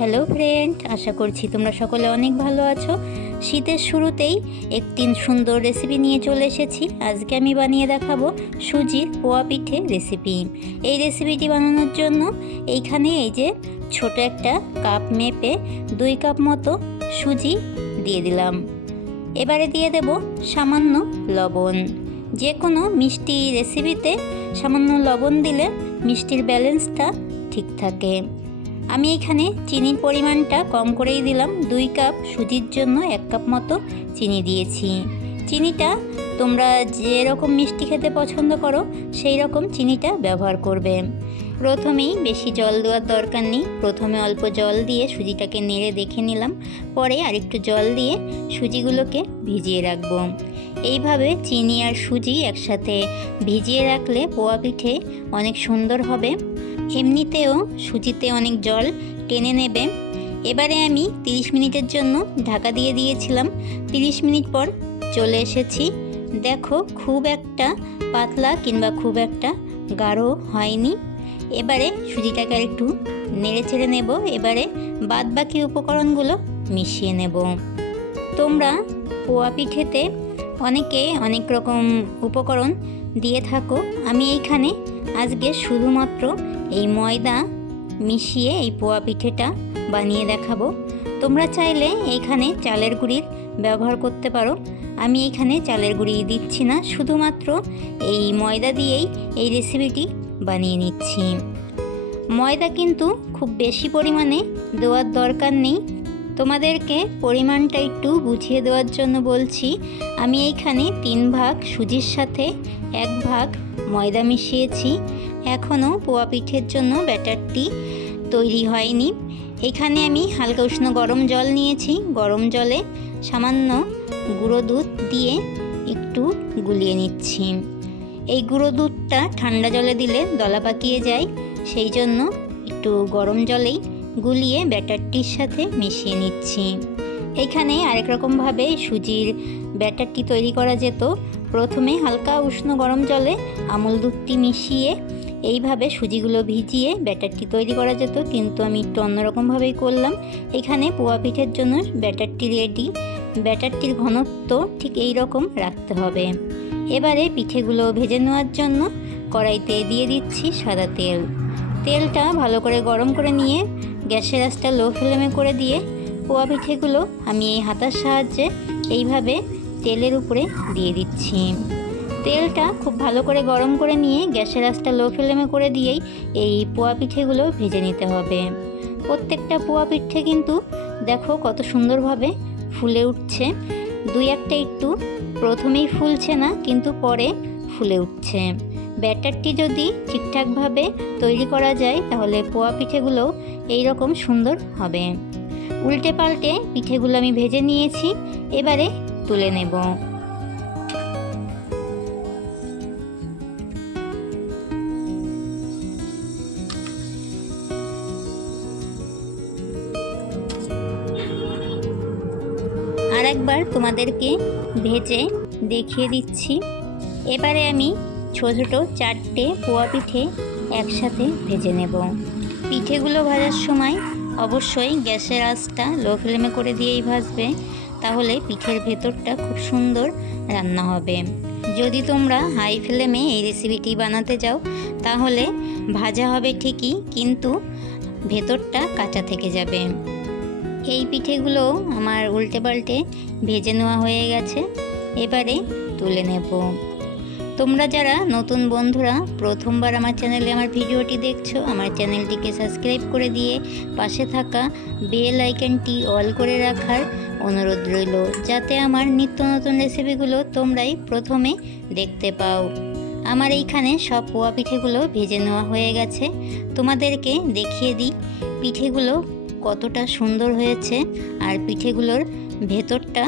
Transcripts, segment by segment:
Hello friend আশা করছি তোমরা সকলে অনেক ভালো আছো। শীতের শুরুতেই একটি সুন্দর রেসিপি নিয়ে চলে এসেছি। আজকে আমি বানিয়ে দেখাবো সুজির পোয়া পিঠে রেসিপি এই রেসিপিটি বানানোর জন্য এইখানে এই যে ছোট একটা কাপ মেপে দুই কাপ মতো সুজি দিয়ে দিলাম। এবারে দিয়ে দেব সামান্য লবণ। যে কোনো মিষ্টি রেসিপিতে সামান্য লবণ দিলে মিষ্টির ব্যালেন্সটা ঠিক থাকে। আমি এখানে চিনির পরিমাণটা কম করেই দিলাম। দুই কাপ সুজির জন্য এক কাপ মতো চিনি দিয়েছি। চিনিটা তোমরা যেরকম মিষ্টি খেতে পছন্দ করো সেই রকম চিনিটা ব্যবহার করবে। প্রথমেই বেশি জল দেওয়ার দরকার নেই। প্রথমে অল্প জল দিয়ে সুজিটাকে নেড়ে দেখে নিলাম। পরে আরেকটু জল দিয়ে সুজিগুলোকে ভিজিয়ে রাখব। এইভাবে চিনি আর সুজি একসাথে ভিজিয়ে রাখলে পোয়া পিঠে অনেক সুন্দর হবে। এমনিতেও সুজিতে অনেক জল টেনে নেবে। এবারে আমি 30 মিনিটের জন্য ঢাকা দিয়ে দিয়েছিলাম। 30 মিনিট পর চলে এসেছি। দেখো, খুব একটা পাতলা কিংবা খুব একটা গাঢ় হয়নি। এবারে সুজিটাকে একটু নেড়ে চেড়ে নেব। এবারে বাদ বাকি উপকরণগুলো মিশিয়ে নেব। তোমরা পোয়া পিঠেতে অনেকে অনেক রকম উপকরণ দিয়ে থাকো। আমি এইখানে আজকে শুধুমাত্র এই ময়দা মিশিয়ে এই পোয়া পিঠেটা বানিয়ে দেখাবো। তোমরা চাইলে এইখানে চালের গুঁড়ির ব্যবহার করতে পারো। আমি এখানে চালের গুঁড়ি দিচ্ছি না, শুধুমাত্র এই ময়দা দিয়েই এই রেসিপিটি বানিয়ে নিচ্ছি। ময়দা কিন্তু খুব বেশি পরিমাণে দেওয়ার দরকার নেই। তোমাদেরকে পরিমাণটা একটু বুঝিয়ে দেওয়ার জন্য বলছি, আমি এইখানে তিন ভাগ সুজির সাথে এক ভাগ ময়দা মিশিয়েছি। এখনও পোয়া পিঠের জন্য ব্যাটারটি তৈরি হয়নি। এখানে আমি হালকা উষ্ণ গরম জল নিয়েছি। গরম জলে সামান্য গুঁড়ো দুধ দিয়ে একটু গুলিয়ে নিচ্ছি। এই গুঁড়ো দুধটা ঠান্ডা জলে দিলে দলা পাকিয়ে যায়। সেই জন্য একটু গরম জলেই গুলিয়ে ব্যাটারটির সাথে মিশিয়ে নিচ্ছি। এখানে আরেক রকমভাবে সুজির ব্যাটারটি তৈরি করা যেত। প্রথমে হালকা উষ্ণ গরম জলে আমুল দুধটি মিশিয়ে এইভাবে সুজিগুলো ভিজিয়ে ব্যাটারটি তৈরি করা যেত। কিন্তু আমি একটু অন্যরকমভাবেই করলাম। এখানে পোয়া পিঠের জন্য ব্যাটারটি রেডি ব্যাটারটির ঘনত্ব ঠিক এই রকম রাখতে হবে। এবারে পিঠেগুলো ভেজে নেওয়ার জন্য কড়াইতে দিয়ে দিচ্ছি সাদা তেল। তেলটা ভালো করে গরম করে নিয়ে গ্যাসের আঁচটা লো ফ্লেমে করে দিয়ে পোয়া পিঠেগুলো আমি এই হাতার সাহায্যে এইভাবে তেলের উপরে দিয়ে দিচ্ছি। তেলটা খুব ভালো করে গরম করে নিয়ে গ্যাসের আঁচটা লো ফ্লেমে করে দিয়েই এই পোয়া পিঠেগুলো ভেজে নিতে হবে। প্রত্যেকটা পোয়া পিঠে কিন্তু দেখো কত সুন্দরভাবে ফুলে উঠছে। দুই একটা একটু প্রথমেই ফুলছে না, কিন্তু পরে ফুলে উঠছে। ব্যাটারটি যদি ঠিকঠাকভাবে তৈরি করা যায়, তাহলে পোয়া পিঠেগুলোও এই রকম সুন্দর হবে। উল্টে পাল্টে পিঠেগুলো আমি ভেজে নিয়েছি, এবারে তুলে নেব। আর একবার তোমাদেরকে ভেজে দেখিয়ে দিচ্ছি। এবারে আমি ছোটো ছোটো চারটে পোয়া পিঠে একসাথে ভেজে নেব। পিঠেগুলো ভাজার সময় অবশ্যই গ্যাসের আঁচটা লো ফ্লেমে করে দিয়েই ভাজবে, তাহলে পিঠের ভেতরটা খুব সুন্দর রান্না হবে। যদি তোমরা হাই ফ্লেমে এই রেসিপিটি বানাতে যাও, তাহলে ভাজা হবে ঠিকই, কিন্তু ভেতরটা কাঁচা থেকে যাবে। এই পিঠেগুলো আমার উল্টে পাল্টে ভেজে নেওয়া হয়ে গেছে, এবারে তুলে নেব। তোমরা যারা নতুন বন্ধুরা, প্রথমবার আমার চ্যানেলে আমার ভিডিওটি দেখছ, আমার চ্যানেলটিকে সাবস্ক্রাইব করে দিয়ে পাশে থাকা বেল আইকনটি অল করে রাখার অনুরোধ রইল, যাতে আমার নিত্য নতুন রেসিপিগুলো তোমরাই প্রথমে দেখতে পাও। আমার এইখানে সব পোয়া পিঠেগুলো ভেজে নেওয়া হয়ে গেছে। তোমাদেরকে দেখিয়ে দিই পিঠেগুলো কতটা সুন্দর হয়েছে, আর পিঠেগুলোর ভেতরটা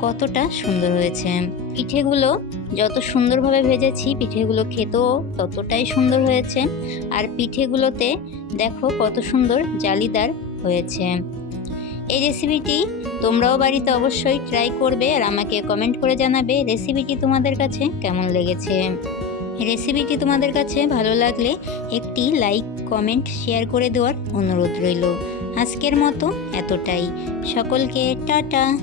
কতটা সুন্দর হয়েছে। পিঠেগুলো যত সুন্দরভাবে ভেজেছি, পিঠেগুলো খেতেও ততটাই সুন্দর হয়েছে। আর পিঠেগুলোতে দেখো কত সুন্দর জালিদার হয়েছে। এই রেসিপিটি তোমরাও বাড়িতে অবশ্যই ট্রাই করবে আর আমাকে কমেন্ট করে জানাবে রেসিপিটি তোমাদের কাছে কেমন লেগেছে। রেসিপিটি তোমাদের কাছে ভালো লাগলে একটি লাইক কমেন্ট শেয়ার করে দেওয়ার অনুরোধ রইল। আজকের মতো এতটাই। সকলকে টাটা।